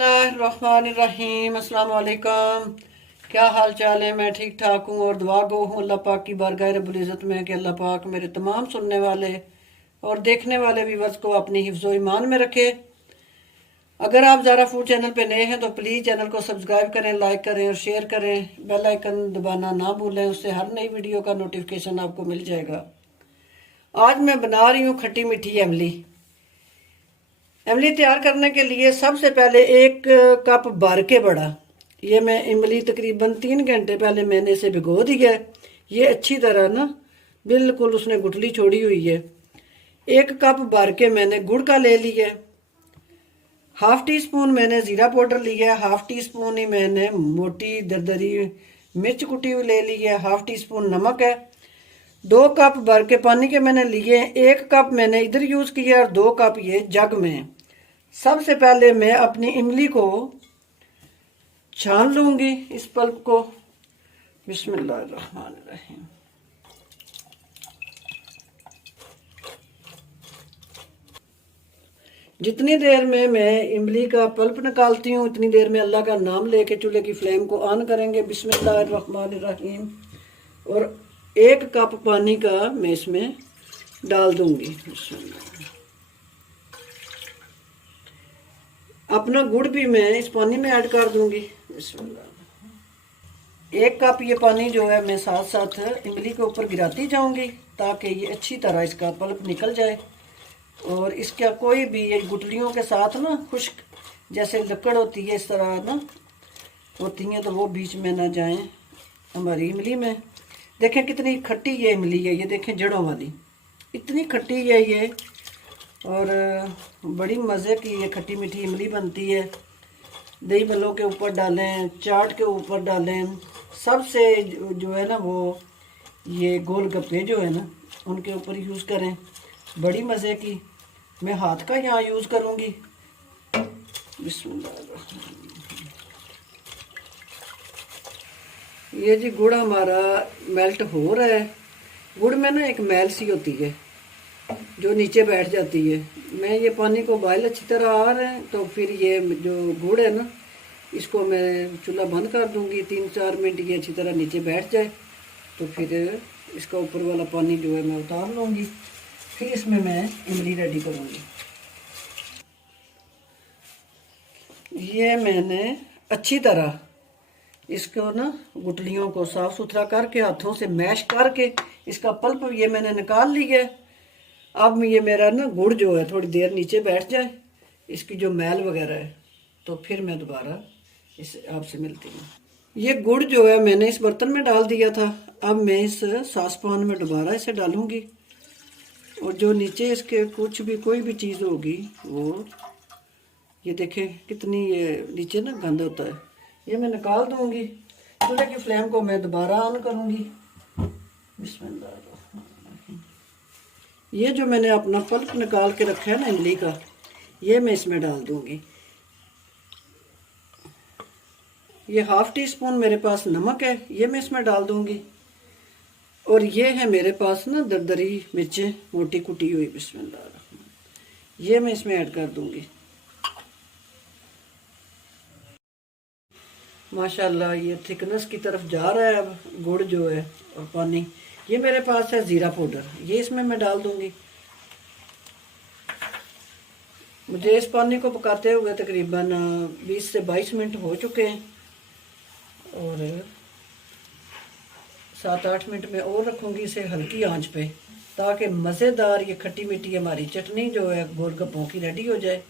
बिस्मिल्लाहिर्रहमानिर्रहीम अस्सलाम वालेकुम। क्या हाल चाल है? मैं ठीक ठाक हूँ और दुआ गो हूँ अल्लाह पाक की बारगाह रब्बुल इज़्ज़त में कि अल्लाह पाक मेरे तमाम सुनने वाले और देखने वाले व्यूअर्स को अपनी हिफ्ज़ो ईमान में रखे। अगर आप ज़ारा फूड चैनल पे नए हैं तो प्लीज़ चैनल को सब्सक्राइब करें, लाइक करें और शेयर करें। बेल आइकन दबाना ना भूलें, उससे हर नई वीडियो का नोटिफिकेशन आपको मिल जाएगा। आज मैं बना रही हूँ खट्टी मीठी इमली। इमली तैयार करने के लिए सबसे पहले एक कप भर के बड़ा, ये मैं इमली तकरीबन 3 घंटे पहले मैंने इसे भिगो दिया है। ये अच्छी तरह ना बिल्कुल उसने गुठली छोड़ी हुई है। एक कप भर के मैंने गुड़ का ले लिया है। हाफ टी स्पून मैंने ज़ीरा पाउडर लिया है। हाफ टी स्पून ही मैंने मोटी दरदरी मिर्च कुटी हुई ले ली है। हाफ टी स्पून नमक है। 2 कप भर के पानी के मैंने लिए हैं। 1 कप मैंने इधर यूज़ किया और 2 कप ये जग में। सबसे पहले मैं अपनी इमली को छान लूंगी, इस पल्प को। बिस्मिल्लाहिर्रहमानिर्रहीम। जितनी देर में मैं इमली का पल्प निकालती हूँ उतनी देर में अल्लाह का नाम लेके चूल्हे की फ्लेम को ऑन करेंगे। बिस्मिल्लाहिर्रहमानिर्रहीम। और 1 कप पानी का मैं इसमें डाल दूंगी। अपना गुड़ भी मैं इस पानी में ऐड कर दूंगी। 1 कप ये पानी जो है मैं साथ साथ इमली के ऊपर गिराती जाऊंगी ताकि ये अच्छी तरह इसका पल्प निकल जाए और इसका कोई भी ये गुठलियों के साथ ना खुश्क जैसे लकड़ होती है इस तरह ना होती हैं तो वो बीच में ना जाएं हमारी इमली में। देखें कितनी खट्टी ये इमली है, ये देखें जड़ों वाली इतनी खट्टी है ये। और बड़ी मज़े की ये खट्टी मीठी इमली बनती है। दही भल्लों के ऊपर डालें, चाट के ऊपर डालें, सबसे जो है ना वो ये गोलगप्पे जो है ना उनके ऊपर यूज़ करें। बड़ी मज़े की। मैं हाथ का यहाँ यूज़ करूँगी। बिस्मिल्लाह। ये जी गुड़ हमारा मेल्ट हो रहा है। गुड़ में ना एक मैल सी होती है जो नीचे बैठ जाती है। मैं ये पानी को बॉयल अच्छी तरह आ रहे हैं तो फिर ये जो गुड़ है ना इसको मैं चूल्हा बंद कर दूंगी। 3-4 मिनट ये अच्छी तरह नीचे बैठ जाए तो फिर इसका ऊपर वाला पानी जो है मैं उतार लूँगी। फिर इसमें मैं इमली रेडी करूँगी। ये मैंने अच्छी तरह इसको ना गुठलियों को साफ़ सुथरा करके हाथों से मैश करके इसका पल्प ये मैंने निकाल लिया है। अब ये मेरा ना गुड़ जो है थोड़ी देर नीचे बैठ जाए, इसकी जो मैल वगैरह है, तो फिर मैं दोबारा इस आपसे मिलती हूँ। ये गुड़ जो है मैंने इस बर्तन में डाल दिया था। अब मैं इस सॉसपैन में दोबारा इसे डालूंगी और जो नीचे इसके कुछ भी कोई भी चीज़ होगी वो ये देखें कितनी ये नीचे ना गंद होता है, ये मैं निकाल दूंगी। चूल्हे की फ्लेम को मैं दोबारा ऑन करूँगी। बिस्मिल्लाह। ये जो मैंने अपना पल्प निकाल के रखा है ना इमली का, ये मैं इसमें डाल दूंगी। ये हाफ टी स्पून मेरे पास नमक है, ये मैं इसमें डाल दूंगी। और ये है मेरे पास ना दरदरी मिर्चें मोटी कुटी हुई। बिस्मिल्लाह। ये मैं इसमें ऐड कर दूंगी। माशाल्लाह ये थिकनेस की तरफ जा रहा है अब गुड़ जो है और पानी। ये मेरे पास है ज़ीरा पाउडर, ये इसमें मैं डाल दूंगी। मुझे इस पानी को पकाते हुए तकरीबन 20 से 22 मिनट हो चुके हैं और 7-8 मिनट में और रखूँगी इसे हल्की आंच पे ताकि मज़ेदार ये खट्टी मीठी हमारी चटनी जो है गोलगप्पों की रेडी हो जाए।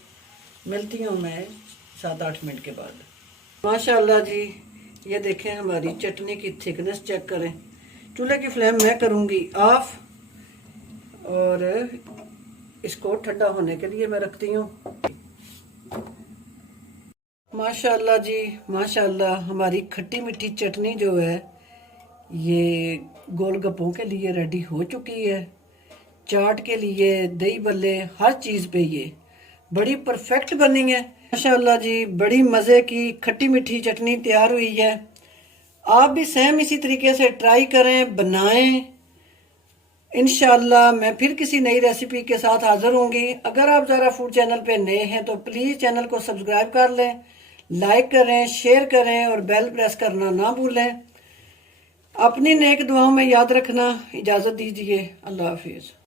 मिलती हूँ मैं 7-8 मिनट के बाद। माशाल्लाह जी ये देखें हमारी चटनी की थिकनेस चेक करें। चूल्हे की फ्लेम मैं करूँगी ऑफ और इसको ठंडा होने के लिए मैं रखती हूँ। माशाल्लाह जी माशाल्लाह हमारी खट्टी मीठी चटनी जो है ये गोलगप्पों के लिए रेडी हो चुकी है। चाट के लिए, दही भल्ले, हर चीज़ पे ये बड़ी परफेक्ट बनी है। माशाल्लाह जी बड़ी मज़े की खट्टी मीठी चटनी तैयार हुई है। आप भी सेम इसी तरीके से ट्राई करें, बनाएं। इंशाल्लाह मैं फिर किसी नई रेसिपी के साथ हाजिर होंगी। अगर आप ज़ारा फूड चैनल पे नए हैं तो प्लीज़ चैनल को सब्सक्राइब कर लें, लाइक करें, शेयर करें और बेल प्रेस करना ना भूलें। अपनी नेक दुआओं में याद रखना। इजाज़त दीजिए। अल्लाह हाफिज़।